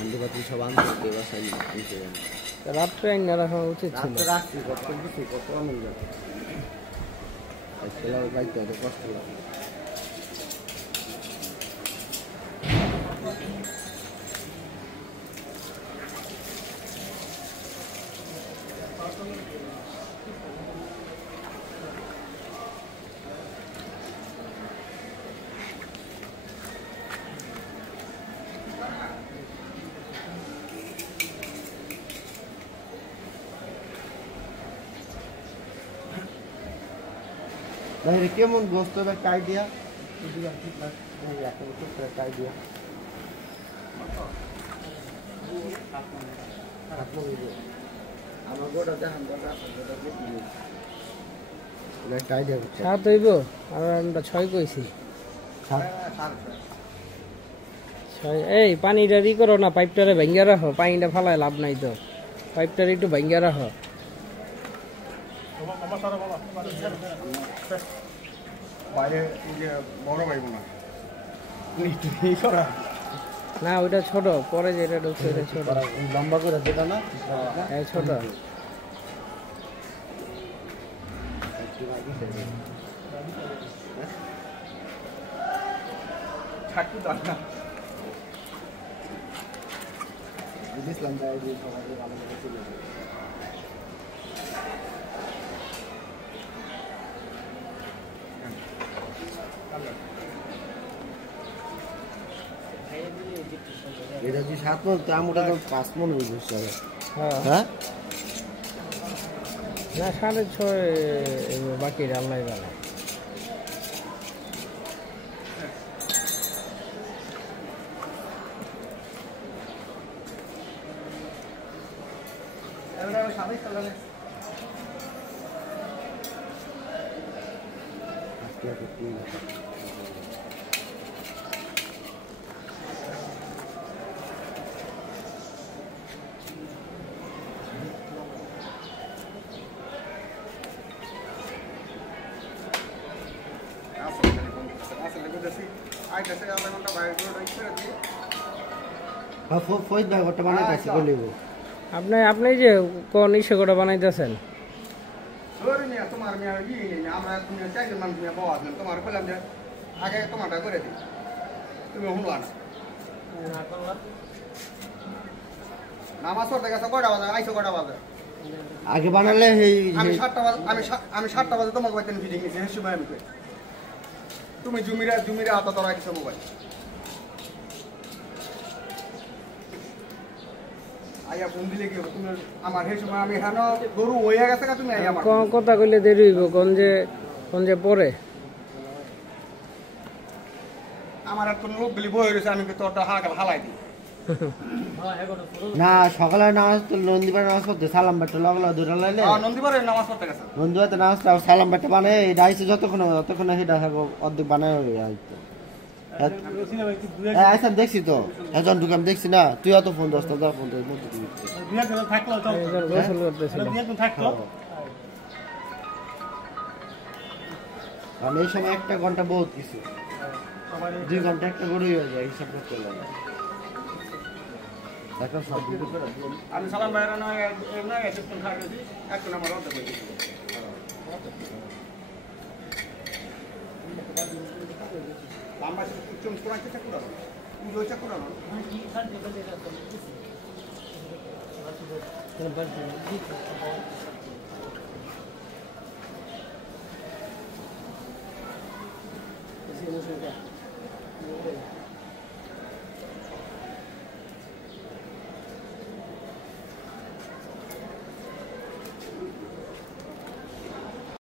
আন্দিপাতি সব আনতে বাসায় নিতে রাত্রে আইনা রাখা উচিত ছিল। রাখছি কত কিছু কত অনেক যাবে গাইতে হয়তো কষ্ট লাগে। কেমন গোস্ত একটা আইডিয়া একটা আইডিয়া সাত হইব আর আমরা 6 কইছি। 6 এই পানিটা ই করো না, পাইপটারে ভাঙ্গা রাখো, পানিটা ফালায় লাভ নাই তো, পাইপটারে একটু ভাঙ্গা রাখো। না ওইটা ছোট, পরে যেটা ঢুকছে ওটা ছোট, লম্বা করে যেটা না ছোট। এটা যে 7 মণ তো আমরা তো 5 মণ হয়ে যাচ্ছে। হ্যাঁ না 6.5 বাকি রান্নাই বানায়। আপনি যে কোন ইসেটা বানাইতেছেন? আগে বানালে আমি 7টা বাজে তোমাকে বাইতে ফিটিং নিয়েছি, সেই সময় আমি তুমি জুমিরা হাতে তোরা কিছু মোবাইল আইয়া ফোন দিলে কি হবে? তুমি আমার সেই সময় আমি হেন গরু হয়ে গেছে, তুমি কথা কইলে দেরি হইব, কোন যে পরে আমার আর কোন লোক গুলি বয়ে রয়েছে, আমি তোরটা হালাই দিই না। সকালে নামাজ তো নন্দীবার নামাজ পড়তে সালাম বাট্টা লগলা দুটা লাইলে নন্দীবারে নামাজ পড়তে গেছে, নন্দীবারে নামাজ সালাম বাট্টা বানায় এটা আইসে যতক্ষণ সেটা থাকো অর্ধেক বানায় আইতো। আইসাম দেখছি তো একজন ঢুকাম দেখছি না, তুই অত ফোন দশটা যা ফোন আমি এই সময় 1 ঘন্টা বহুত কিছু, 2 ঘন্টা একটা গরুই হয়ে যায় হিসাব করতে লাগে। আমি সালাম বাইরে নয় একটু নাম্বার অর্ধেক করে দিচ্ছি। লম্বা চুন কোরআন চেষ্টা করানো, পুজো চেষ্টা করানো। Gracias.